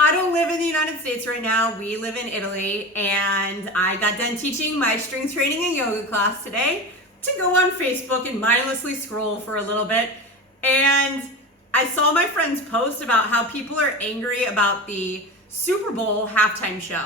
I don't live in the United States right now. We live in Italy, and I got done teaching my strength training and yoga class today to go on Facebook and mindlessly scroll for a little bit. And I saw my friends post about how people are angry about the Super Bowl halftime show.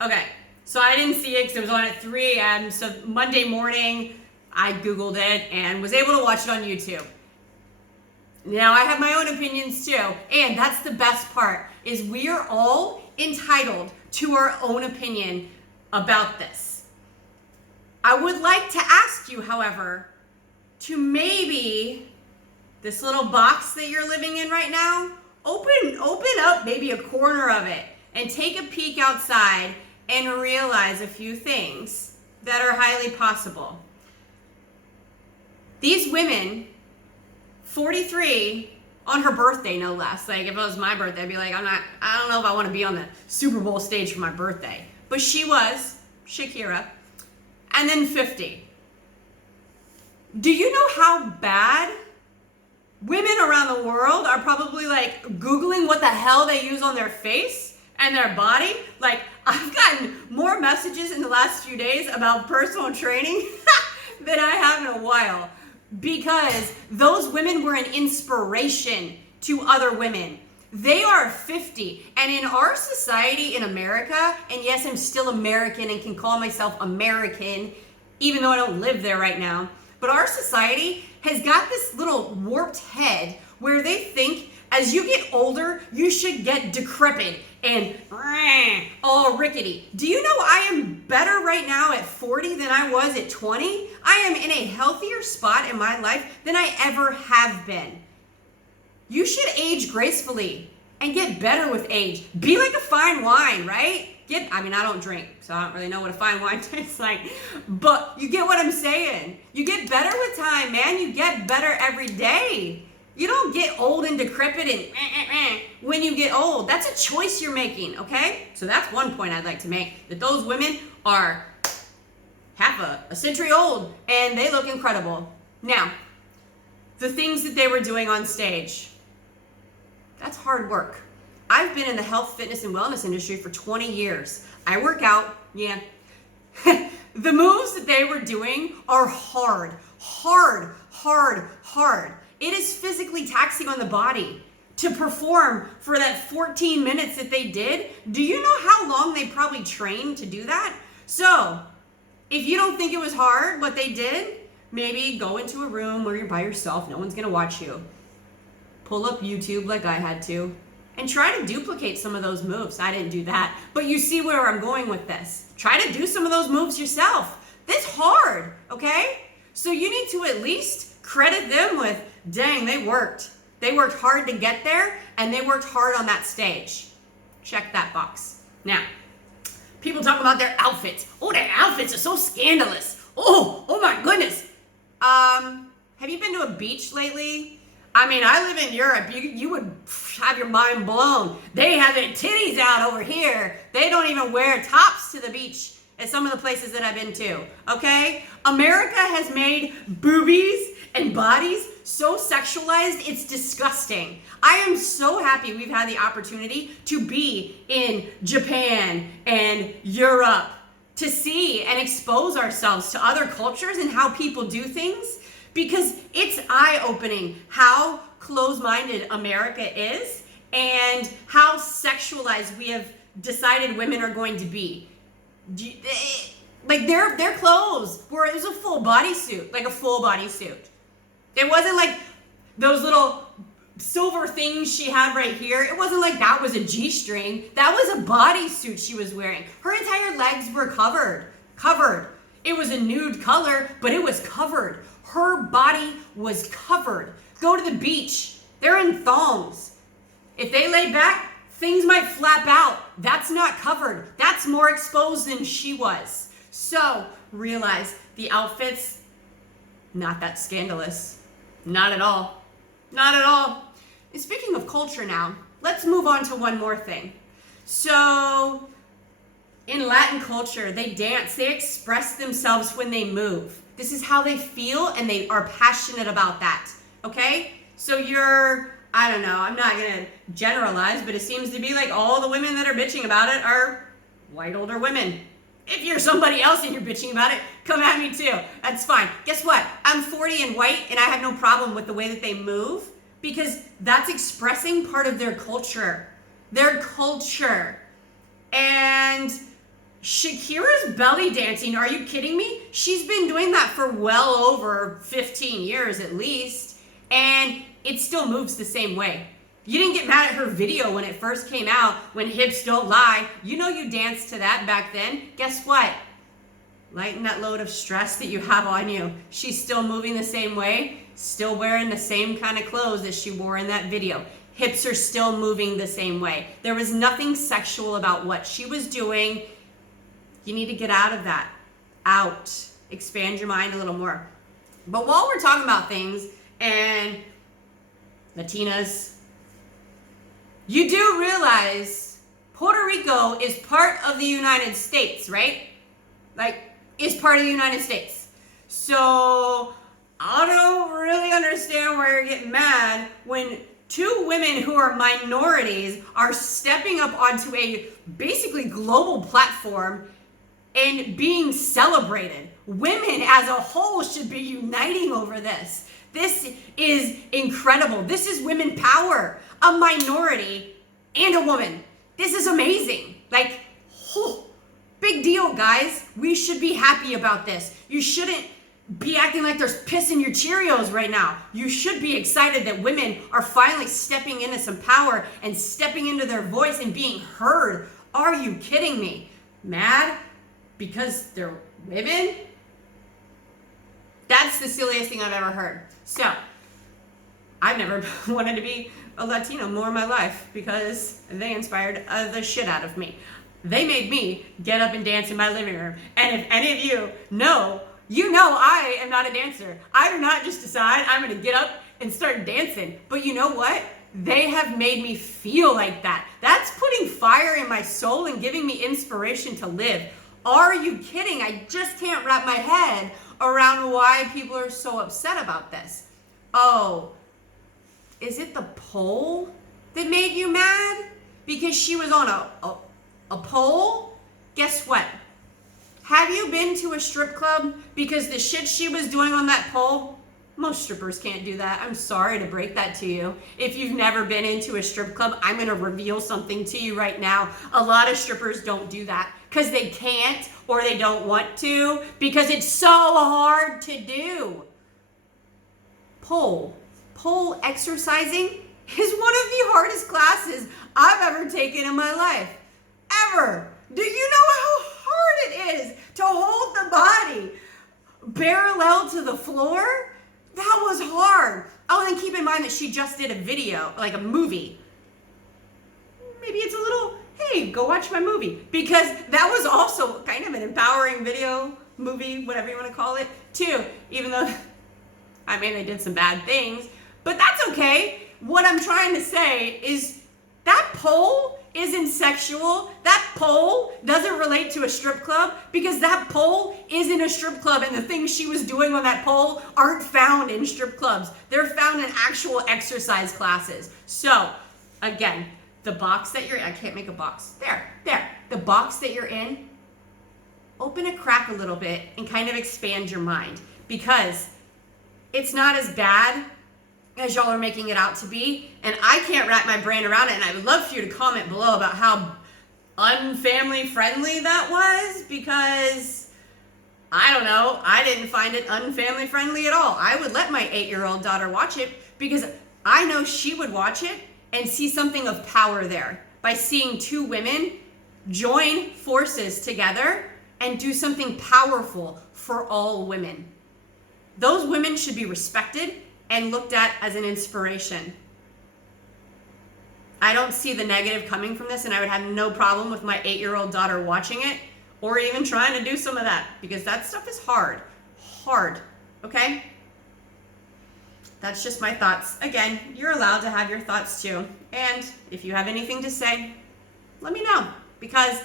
Okay, so I didn't see it because it was on at 3 a.m. So Monday morning, I Googled it and was able to watch it on YouTube. Now I have my own opinions too, and that's the best part, is we are all entitled to our own opinion about this. I would like to ask you, however, to maybe this little box that you're living in right now, open up maybe a corner of it and take a peek outside and realize a few things that are highly possible. These women, 43, on her birthday, no less. Like, if it was my birthday, I'd be like, I don't know if I want to be on the Super Bowl stage for my birthday. But she was, Shakira. And then 50. Do you know how bad women around the world are probably like Googling what the hell they use on their face and their body? Like, I've gotten more messages in the last few days about personal training than I have in a while. Because those women were an inspiration to other women. They are 50. And in our society in America, and yes, I'm still American and can call myself American, even though I don't live there right now, but our society has got this little warped head where they think as you get older, you should get decrepit and all rickety. Do you know I am better right now at 40 than I was at 20? I am in a healthier spot in my life than I ever have been. You should age gracefully and get better with age. Be like a fine wine, right? I don't drink, so I don't really know what a fine wine tastes like. But you get what I'm saying. You get better with time, man. You get better every day. You don't get old and decrepit and when you get old. That's a choice you're making, okay? So that's one point I'd like to make, that those women are half a century old and they look incredible. Now, the things that they were doing on stage, that's hard work. I've been in the health, fitness, and wellness industry for 20 years. I work out, yeah. The moves that they were doing are hard. It is physically taxing on the body to perform for that 14 minutes that they did. Do you know how long they probably trained to do that? So, if you don't think it was hard what they did, maybe go into a room where you're by yourself, no one's gonna watch you. Pull up YouTube like I had to, and try to duplicate some of those moves. I didn't do that, but you see where I'm going with this. Try to do some of those moves yourself. That's hard, okay? So you need to at least credit them with, dang, they worked. They worked hard to get there, and they worked hard on that stage. Check that box. Now, people talk about their outfits. Oh, their outfits are so scandalous. Oh my goodness. Have you been to a beach lately? I live in Europe. You would have your mind blown. They have their titties out over here. They don't even wear tops to the beach at some of the places that I've been to, okay? America has made boobies and bodies so sexualized, it's disgusting. I am so happy we've had the opportunity to be in Japan and Europe to see and expose ourselves to other cultures and how people do things, because it's eye-opening how close-minded America is and how sexualized we have decided women are going to be. Like their clothes were, it was a full bodysuit, like a full bodysuit. It wasn't like those little silver things she had right here. It wasn't like that was a G-string. That was a bodysuit she was wearing. Her entire legs were covered. It was a nude color, but it was covered. Her body was covered. Go to the beach. They're in thongs. If they lay back, things might flap out. That's not covered. That's more exposed than she was. So realize the outfits, not that scandalous. Not at all. Not at all. And speaking of culture now, let's move on to one more thing. So in Latin culture, they dance, they express themselves when they move. This is how they feel, and they are passionate about that, okay? So you're, I don't know, I'm not gonna generalize, but it seems to be like all the women that are bitching about it are white older women. If you're somebody else and you're bitching about it, come at me too. That's fine. Guess what? I'm 40 and white, and I have no problem with the way that they move, because that's expressing part of their culture. Their culture. And Shakira's belly dancing, are you kidding me? She's been doing that for well over 15 years at least, and it still moves the same way. You didn't get mad at her video when it first came out, when Hips Don't Lie. You know you danced to that back then. Guess what? Lighten that load of stress that you have on you. She's still moving the same way, still wearing the same kind of clothes that she wore in that video. Hips are still moving the same way. There was nothing sexual about what she was doing. You need to get out of that. Out. Expand your mind a little more. But while we're talking about things and Latinas, you do realize Puerto Rico is part of the United States, right? Like, is part of the United States. So I don't really understand why you're getting mad when two women who are minorities are stepping up onto a basically global platform and being celebrated. Women as a whole should be uniting over this. This is incredible. This is women power, a minority and a woman. This is amazing. Like, big deal, guys. We should be happy about this. You shouldn't be acting like there's piss in your Cheerios right now. You should be excited that women are finally stepping into some power and stepping into their voice and being heard. Are you kidding me? Mad because they're women? That's the silliest thing I've ever heard. So, I've never wanted to be a Latino more in my life because they inspired the shit out of me. They made me get up and dance in my living room. And if any of you know, you know I am not a dancer. I do not just decide I'm going to get up and start dancing. But you know what? They have made me feel like that. That's putting fire in my soul and giving me inspiration to live. Are you kidding? I just can't wrap my head around why people are so upset about this. Oh, is it the pole that made you mad? Because she was on a pole? Guess what? Have you been to a strip club? Because the shit she was doing on that pole, most strippers can't do that. I'm sorry to break that to you. If you've never been into a strip club, I'm going to reveal something to you right now. A lot of strippers don't do that because they can't or they don't want to because it's so hard to do. Pole exercising is one of the hardest classes I've ever taken in my life. Ever. Do you know how hard it is to hold the body parallel to the floor? That was hard. Oh, and keep in mind that she just did a video, like a movie. Maybe it's a little, hey, go watch my movie. Because that was also kind of an empowering video, movie, whatever you want to call it, too. Even though, I mean, they did some bad things. But that's okay. What I'm trying to say is that pole isn't sexual. That pole doesn't relate to a strip club because that pole isn't a strip club, and the things she was doing on that pole aren't found in strip clubs. They're found in actual exercise classes. So, again, the box that you're in, I can't make a box. There. The box that you're in, open a crack a little bit and kind of expand your mind because it's not as bad as y'all are making it out to be, and I can't wrap my brain around it, and I would love for you to comment below about how unfamily friendly that was, because I don't know, I didn't find it unfamily friendly at all. I would let my 8-year-old daughter watch it because I know she would watch it and see something of power there by seeing two women join forces together and do something powerful for all women. Those women should be respected and looked at as an inspiration. I don't see the negative coming from this, and I would have no problem with my 8-year-old daughter watching it or even trying to do some of that because that stuff is hard, okay? That's just my thoughts. Again, you're allowed to have your thoughts too, and if you have anything to say, let me know, because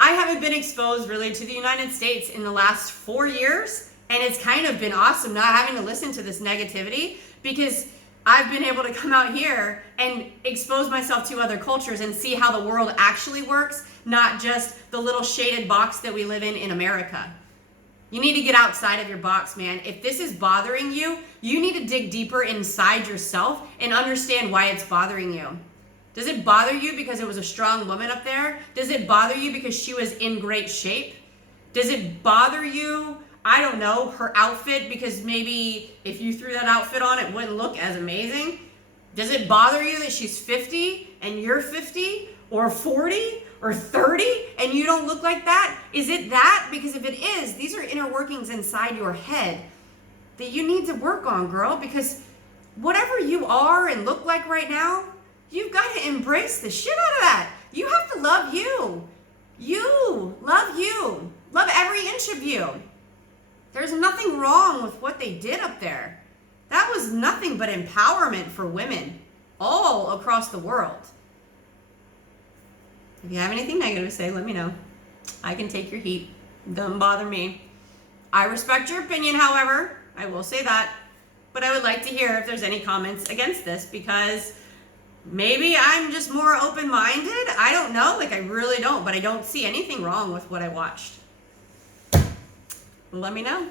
I haven't been exposed really to the United States in the last 4 years. And it's kind of been awesome not having to listen to this negativity because I've been able to come out here and expose myself to other cultures and see how the world actually works, not just the little shaded box that we live in America. You need to get outside of your box, man. If this is bothering you, you need to dig deeper inside yourself and understand why it's bothering you. Does it bother you because it was a strong woman up there? Does it bother you because she was in great shape? Does it bother you, I don't know, her outfit, because maybe if you threw that outfit on, it wouldn't look as amazing? Does it bother you that she's 50 and you're 50 or 40 or 30 and you don't look like that? Is it that? Because if it is, these are inner workings inside your head that you need to work on, girl, because whatever you are and look like right now, you've got to embrace the shit out of that. You have to love you. Love you. Love every inch of you. There's nothing wrong with what they did up there. That was nothing but empowerment for women all across the world. If you have anything negative to say, let me know. I can take your heat. Doesn't bother me. I respect your opinion, however. I will say that. But I would like to hear if there's any comments against this, because maybe I'm just more open-minded. I don't know. Like, I really don't. But I don't see anything wrong with what I watched. Let me know.